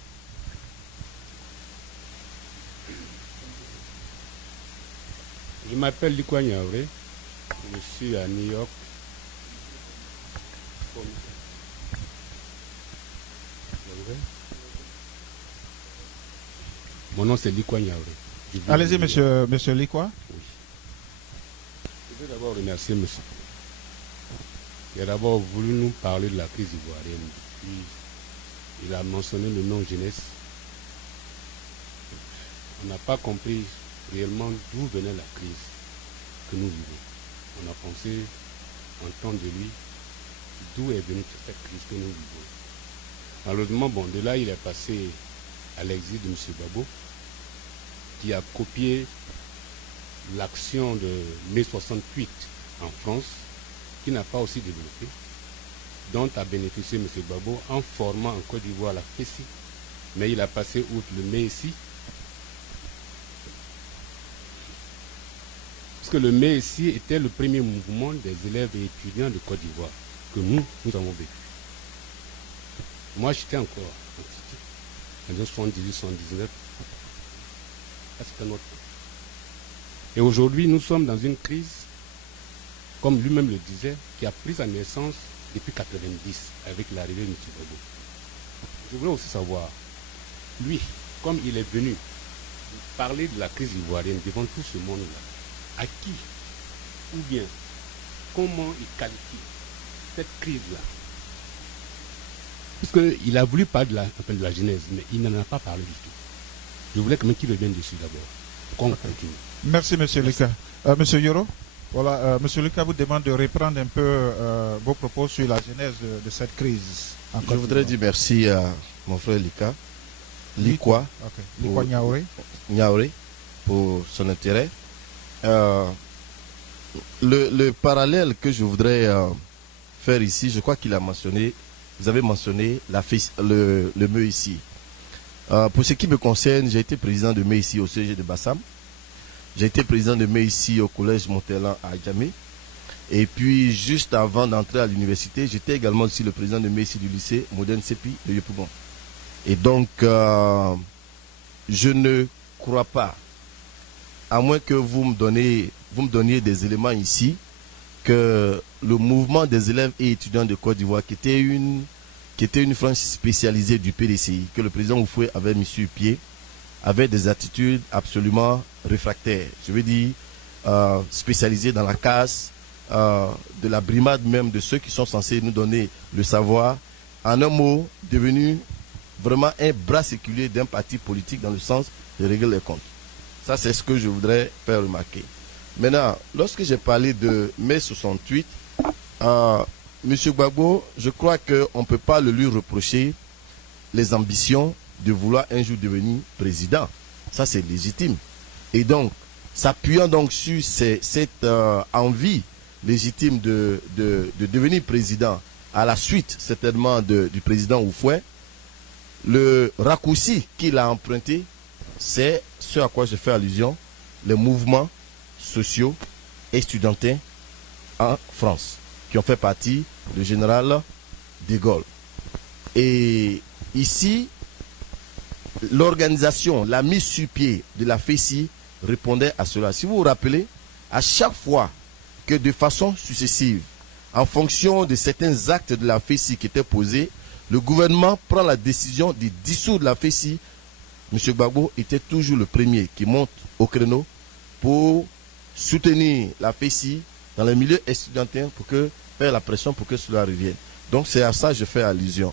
Je m'appelle Likwa Niaouré, je suis à New York. Mon nom c'est Likwa Niaouré. Allez-y, monsieur Likwa. Oui. Je veux d'abord remercier monsieur. Il a d'abord voulu nous parler de la crise ivoirienne. Puis il a mentionné le nom jeunesse. On n'a pas compris réellement d'où venait la crise que nous vivons. On a pensé entendre de lui d'où est venue cette crise que nous vivons. Malheureusement, bon, de là, il est passé à l'exil de M. Gbagbo, qui a copié l'action de mai 68 en France, qui n'a pas aussi développé, dont a bénéficié M. Gbagbo en formant en Côte d'Ivoire la FESI, mais il a passé outre le MESI, parce que le MESI était le premier mouvement des élèves et étudiants de Côte d'Ivoire que nous avons vécu. Moi, j'étais encore en 1978-79. C'était notre. Et aujourd'hui, nous sommes dans une crise, comme lui-même le disait, qui a pris sa naissance depuis 1990 avec l'arrivée de M. Gbagbo. Je voudrais aussi savoir, lui, comme il est venu parler de la crise ivoirienne devant tout ce monde-là, à qui ou bien comment il qualifie cette crise-là? Puisqu'il a voulu parler de la genèse, mais il n'en a pas parlé du tout. Je voulais quand même qu'il revienne dessus d'abord. Qu'on continue. Merci, M. Lika. M. Yoro, voilà, M. Lika vous demande de reprendre un peu vos propos sur la genèse de cette crise. Je voudrais dire merci à mon frère Lika, Likwa, Likwa Niaouré, pour son intérêt. Le parallèle que je voudrais faire ici, je crois qu'il a mentionné, vous avez mentionné le MEICI. Pour ce qui me concerne, j'ai été président de MEICI au CG de Bassam. J'ai été président de MEICI au collège Montelan à Djamé. Et puis, juste avant d'entrer à l'université, j'étais également aussi le président de MEICI du lycée Moderne Sepi de Yopougon. Et donc, je ne crois pas, à moins que vous me donniez des éléments ici, que le mouvement des élèves et étudiants de Côte d'Ivoire, qui était une frange spécialisée du PDCI, que le président Oufoué avait mis sur pied, avait des attitudes absolument réfractaires. Je veux dire, spécialisées dans la casse, de la brimade même de ceux qui sont censés nous donner le savoir. En un mot, devenu vraiment un bras séculier d'un parti politique dans le sens de régler les comptes. Ça, c'est ce que je voudrais faire remarquer. Maintenant, lorsque j'ai parlé de mai 68, M. Gbagbo, je crois qu'on ne peut pas le lui reprocher les ambitions de vouloir un jour devenir président. Ça, c'est légitime. Et donc, s'appuyant donc sur cette envie légitime de devenir président, à la suite certainement du président Oufoué, le raccourci qu'il a emprunté, c'est ce à quoi je fais allusion, les mouvements sociaux et estudiantins en France, qui ont fait partie du général de Gaulle. Et ici, l'organisation, la mise sur pied de la FECI répondait à cela. Si vous vous rappelez, à chaque fois que de façon successive, en fonction de certains actes de la FECI qui étaient posés, le gouvernement prend la décision de dissoudre la FECI, M. Gbagbo était toujours le premier qui monte au créneau pour soutenir la FECI dans les milieux estudiantins pour faire la pression pour que cela revienne. Donc c'est à ça que je fais allusion.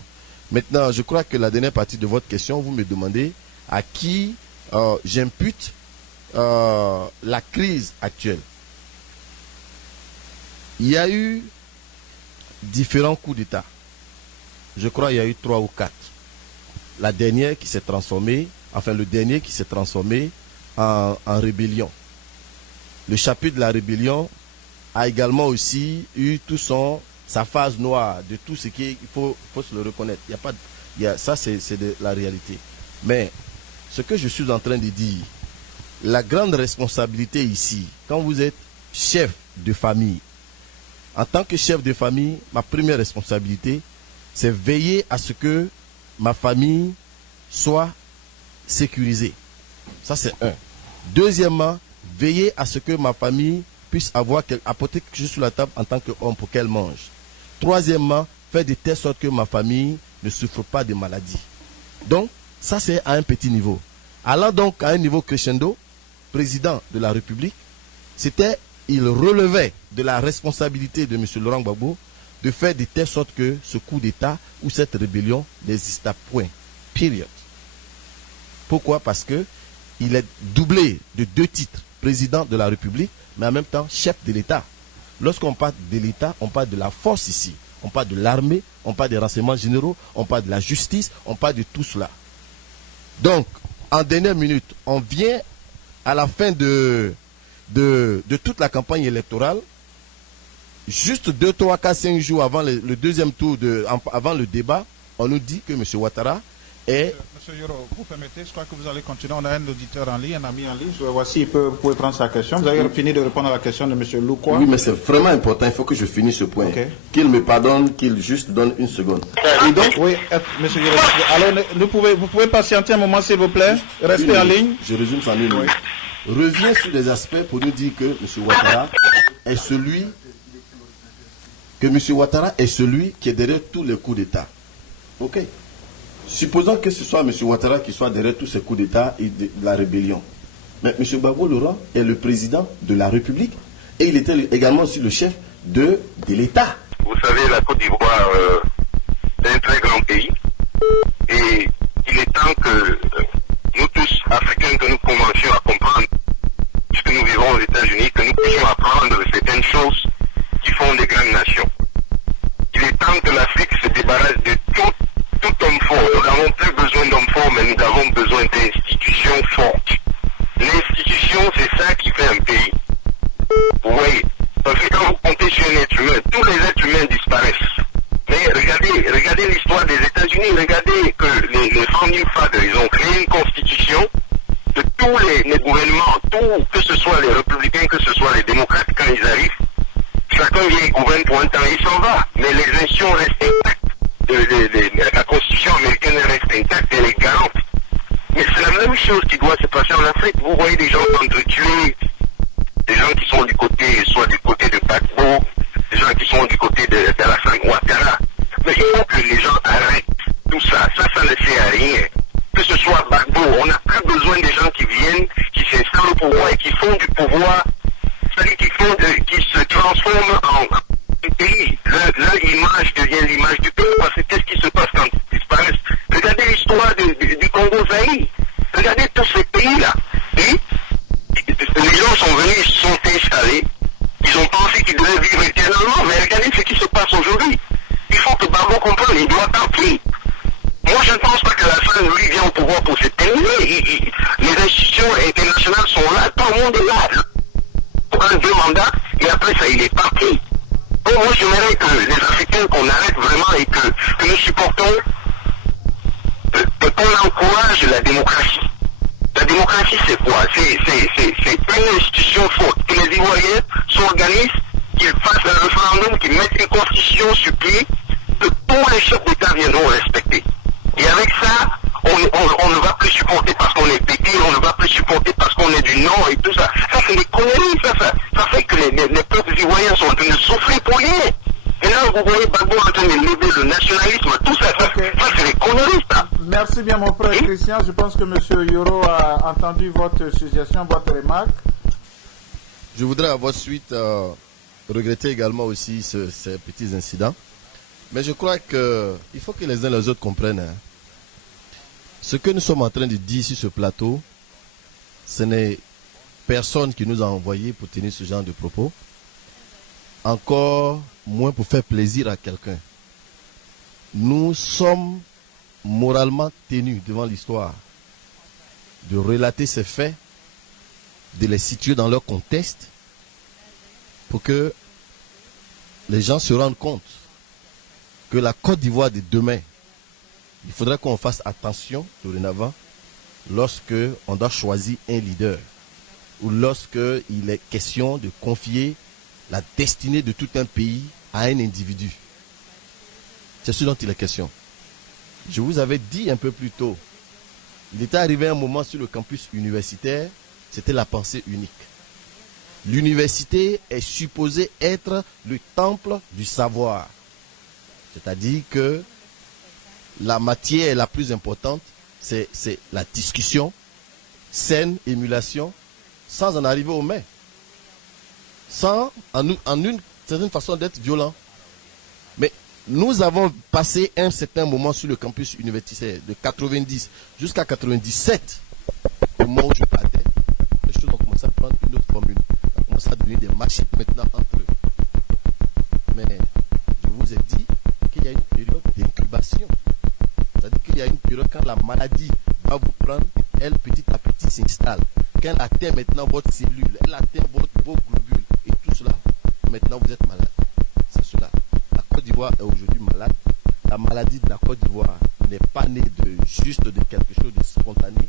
Maintenant, je crois que la dernière partie de votre question, vous me demandez à qui j'impute la crise actuelle. Il y a eu différents coups d'État. Je crois qu'il y a eu 3 ou 4. La dernière qui s'est transformée, le dernier qui s'est transformé en rébellion. Le chapitre de la rébellion a également aussi eu sa phase noire de tout ce qui il faut se le reconnaître. Ça c'est de la réalité. Mais ce que je suis en train de dire, la grande responsabilité ici, quand vous êtes chef de famille, en tant que chef de famille, ma première responsabilité, c'est veiller à ce que ma famille soit sécurisée. Ça, c'est un. Deuxièmement, veiller à ce que ma famille puisse apporter quelque chose sur la table en tant qu'homme pour qu'elle mange. Troisièmement, faire de telle sorte que ma famille ne souffre pas de maladies. Donc, ça, c'est à un petit niveau. Allant donc à un niveau crescendo, président de la République, il relevait de la responsabilité de M. Laurent Gbagbo de faire de telle sorte que ce coup d'État ou cette rébellion n'exista point. Période. Pourquoi? Parce qu'il est doublé de 2 titres, président de la République, mais en même temps chef de l'État. Lorsqu'on parle de l'État, on parle de la force ici. On parle de l'armée, on parle des renseignements généraux, on parle de la justice, on parle de tout cela. Donc, en dernière minute, on vient à la fin de toute la campagne électorale, juste 2, 3, 4, 5 jours avant le deuxième tour, avant le débat, on nous dit que M. Ouattara est... Monsieur Yoro, vous permettez, je crois que vous allez continuer. On a un auditeur en ligne, un ami en ligne. Voici, vous pouvez prendre sa question. Vous avez fini de répondre à la question de M. Loukwa. Oui, mais c'est vraiment important, il faut que je finisse ce point. Okay. Qu'il me pardonne, qu'il juste donne une seconde. Et donc, oui, M. Yoro, alors vous pouvez patienter un moment, s'il vous plaît. Restez en ligne. Je résume ça mieux. Oui. Revient sur des aspects pour nous dire que M. Ouattara est celui qui est derrière tous les coups d'État. Ok. Supposons que ce soit M. Ouattara qui soit derrière tous ces coups d'État et de la rébellion. Mais M. Gbagbo Laurent est le président de la République et il était également aussi le chef de l'État. Vous savez, la Côte d'Ivoire est un très grand pays et il est temps que nous tous, Africains, que nous commencions à comprendre, puisque nous vivons aux États-Unis, que nous puissions apprendre certaines choses qui font des grandes nations. Il est temps que l'Afrique se débarrasse de tout homme fort. Nous n'avons plus besoin d'hommes forts, mais nous avons besoin d'institutions fortes. L'institution, c'est ça qui fait un pays. Vous voyez, parce que quand vous comptez sur un être humain, tous les êtres humains disparaissent. Mais regardez l'histoire des États-Unis, regardez que les Founding Fathers, ils ont créé une constitution de tous les gouvernements, que ce soit les républicains, que ce soit les démocrates, quand ils arrivent, chacun vient et gouverne pour un temps, il s'en va. Mais les institutions restent intactes. La constitution américaine reste intacte, elle est garante. Mais c'est la même chose qui doit se passer en Afrique. Vous voyez des gens s'entretuer, des gens qui sont soit du côté de Gbagbo, pouvoir et qui font du pouvoir, c'est-à-dire qui se transforment en pays. Leur image devient l'image du pays. Parce que qu'est-ce qui se passe quand ils disparaissent? Regardez l'histoire du Congo-Zaïre. Regardez tous ces pays-là. Les gens sont venus, ils se sont installés. Ils ont pensé qu'ils devaient vivre éternellement. Mais regardez ce qui se passe aujourd'hui. Il faut que Gbagbo comprenne, il doit partir. Moi, je ne pense pas que la fin, lui, vient au pouvoir pour se terminer. Les institutions internationales sont là, tout le monde est là. Pour un 2 mandats, et après ça, il est parti. Donc, moi, j'aimerais que les Africains, qu'on arrête vraiment et que nous supportons, qu'on encourage la démocratie. La démocratie, c'est quoi? C'est une institution forte. Que les Ivoiriens s'organisent, qu'ils fassent un référendum, qu'ils mettent une constitution sur pied, que tous les chefs d'État viendront respecter. Et avec ça, on ne va plus supporter parce qu'on est pété, on ne va plus supporter parce qu'on est du Nord et tout ça. Ça, c'est des conneries, ça fait que les peuples ivoiriens sont en train de souffrir pour rien. Et là, vous voyez Gbagbo en train de lever le nationalisme, tout ça, Okay. ça c'est des conneries, ça. Merci bien, mon frère Christian. Je pense que M. Yoro a entendu votre suggestion, votre remarque. Je voudrais à votre suite regretter également aussi ces petits incidents. Mais je crois qu'il faut que les uns et les autres comprennent. Ce que nous sommes en train de dire sur ce plateau, ce n'est personne qui nous a envoyé pour tenir ce genre de propos. Encore moins pour faire plaisir à quelqu'un. Nous sommes moralement tenus devant l'histoire de relater ces faits, de les situer dans leur contexte pour que les gens se rendent compte que la Côte d'Ivoire de demain, il faudrait qu'on fasse attention dorénavant lorsque on doit choisir un leader ou lorsque il est question de confier la destinée de tout un pays à un individu. C'est ce dont il est question. Je vous avais dit un peu plus tôt, il était arrivé un moment sur le campus universitaire, c'était la pensée unique. L'université est supposée être le temple du savoir. C'est-à-dire que la matière la plus importante, c'est la discussion, saine, émulation, sans en arriver aux mains. Sans, en une certaine façon d'être violent. Mais nous avons passé un certain moment sur le campus universitaire, de 90 jusqu'à 97, au moment où je partais, les choses ont commencé à prendre une autre formule. On a commencé à devenir des machines maintenant entre eux. Mais je vous ai dit qu'il y a une période d'incubation. C'est-à-dire qu'il y a une période quand la maladie va vous prendre, elle petit à petit s'installe. Quand elle atteint maintenant votre cellule, elle atteint vos globules et tout cela, maintenant vous êtes malade. C'est cela. La Côte d'Ivoire est aujourd'hui malade. La maladie de la Côte d'Ivoire n'est pas née juste de quelque chose de spontané.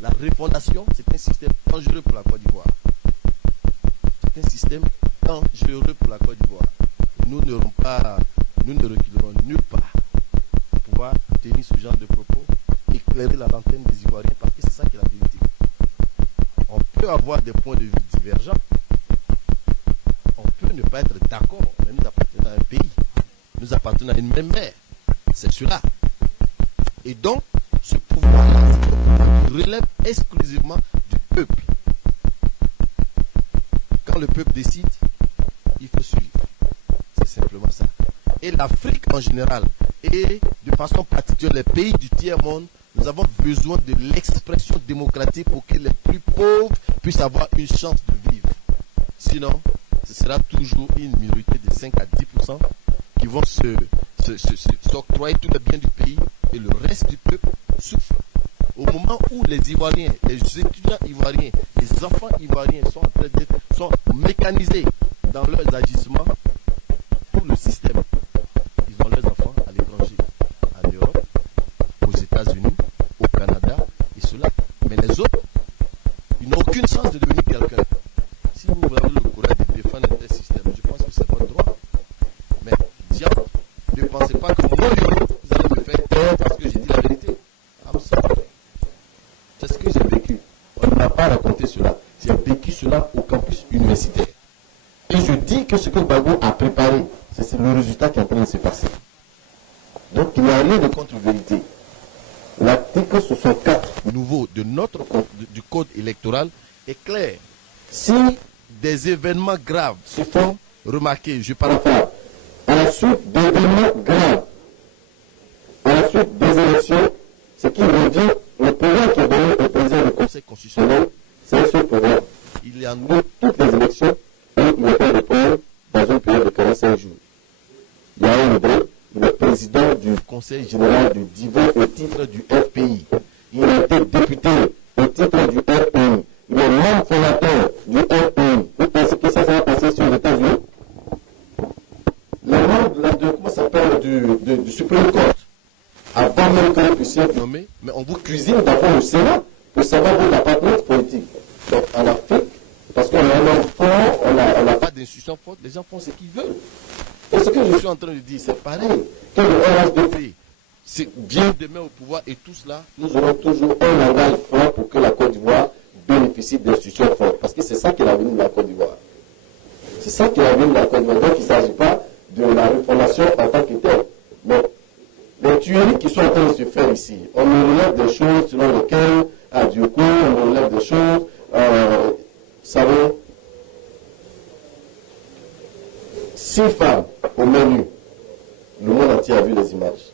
La refondation, c'est un système dangereux pour la Côte d'Ivoire. C'est un système dangereux pour la Côte d'Ivoire. Nous ne reculerons nulle part pour pouvoir tenir ce genre de propos, éclairer la lanterne des Ivoiriens, parce que c'est ça qui est la vérité. On peut avoir des points de vue divergents. On peut ne pas être d'accord, mais nous appartenons à un pays. Nous appartenons à une même mère. C'est cela. Et donc, ce pouvoir-là, c'est un pouvoir qui relève exclusivement du peuple. Quand le peuple décide, il faut suivre. C'est simplement ça. Et l'Afrique en général, et de façon particulière les pays du tiers-monde, nous avons besoin de l'expression démocratique pour que les plus pauvres puissent avoir une chance de vivre. Sinon, ce sera toujours une minorité de 5 à 10% qui vont s'octroyer tous les biens du pays et le reste du peuple souffre. Au moment où les Ivoiriens, les étudiants ivoiriens, les enfants ivoiriens sont mécanisés dans leurs agissements, pour le système, ils ont leurs enfants à l'étranger, en Europe, aux États-Unis, au Canada, et cela. Mais les autres, ils n'ont aucune chance de devenir quelqu'un. Si vous avez le courage de défendre un système, je pense que c'est votre droit. Mais, diable, ne pensez pas que moi, vous allez me faire tort parce que j'ai dit la vérité. I'm sorry. C'est ce que j'ai vécu. On ne m'a pas raconté cela. J'ai vécu cela au campus universitaire. Et je dis que ce que Gbagbo a préparé, c'est le résultat qui est en train de se passer. Donc il n'y a rien de contre-vérité. L'article 64 nouveau du code électoral est clair. Si des événements graves se font remarquer, je parle à la suite d'événements graves, à la suite des élections, ce qui revient au pouvoir qui est donné au président du Conseil constitutionnel, c'est ce pouvoir. Il y a Pour toutes les élections, et il n'y a pas de problème dans une période de 45 jours. Il y a un droit, le président du Conseil général du Divan au titre du FPI. Il a été député au titre du FPI. Il est membre fondateur du FPI. Vous pensez que ça va passer sur les États-Unis? Les membres de comment ça s'appelle du Supreme Court, avant même que vous puissiez être nommé, mais on vous cuisine d'abord au Sénat pour savoir où la patronne politique. Donc en Afrique, parce qu'on a un homme fort, on n'a pas d'institution forte, les gens font ce qu'ils veulent. Et ce que je suis en train de dire, c'est pareil. Que le RHDP vient demain au pouvoir et tout cela, nous aurons toujours un langage fort pour que la Côte d'Ivoire bénéficie d'institutions fortes. Parce que c'est ça qui est l'avenir de la Côte d'Ivoire. C'est ça qui est l'avenir de la Côte d'Ivoire. Donc il ne s'agit pas de la refondation en tant que telle. Mais les tueries qui sont en train de se faire ici, on nous relève des choses selon lesquelles, à du coup, on nous relève des choses, vous savez, 6 femmes au menu. Le monde entier a vu les images.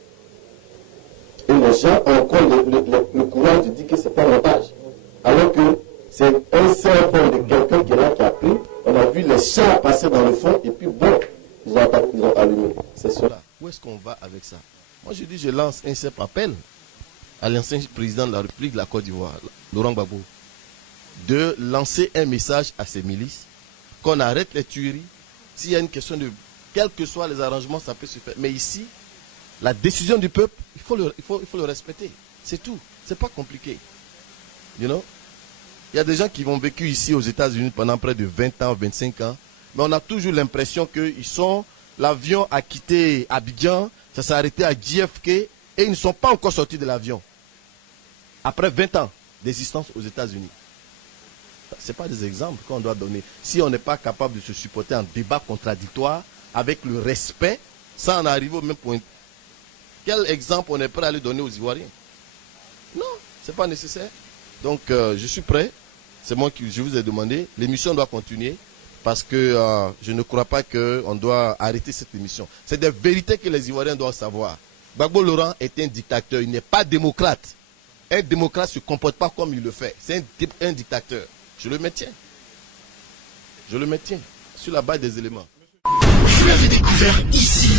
Et les gens ont encore le courage de dire que c'est pas un montage. Alors que c'est un seul fond de quelqu'un qui est là, qui a pris. On a vu les chats passer dans le fond et puis bon, ils ont allumé. C'est cela. Où est-ce qu'on va avec ça? Moi je dis, je lance un simple appel à l'ancien président de la République de la Côte d'Ivoire, Laurent Gbagbo, de lancer un message à ces milices, qu'on arrête les tueries. S'il y a une question de, quels que soient les arrangements, ça peut se faire. Mais ici, la décision du peuple, il faut le respecter. C'est tout. C'est pas compliqué. You know? Il y a des gens qui ont vécu ici aux États-Unis pendant près de 20 ans, 25 ans. Mais on a toujours l'impression que l'avion a quitté Abidjan, ça s'est arrêté à JFK et ils ne sont pas encore sortis de l'avion. Après 20 ans d'existence aux États-Unis. Ce n'est pas des exemples qu'on doit donner. Si on n'est pas capable de se supporter en débat contradictoire avec le respect, sans en arriver au même point. Quel exemple on est prêt à lui donner aux Ivoiriens? Non, ce n'est pas nécessaire. Donc je suis prêt. C'est moi qui je vous ai demandé. L'émission doit continuer parce que je ne crois pas qu'on doit arrêter cette émission. C'est des vérités que les Ivoiriens doivent savoir. Gbagbo Laurent est un dictateur. Il n'est pas démocrate. Un démocrate ne se comporte pas comme il le fait. C'est un dictateur. Je le maintiens. Je le maintiens sur la base des éléments. Vous l'avez découvert ici.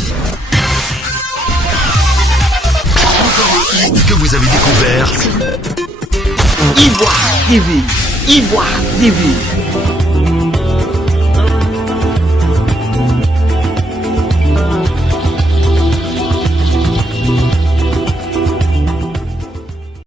Encore un hit que vous avez découvert. Ivoire TV. Ivoire TV.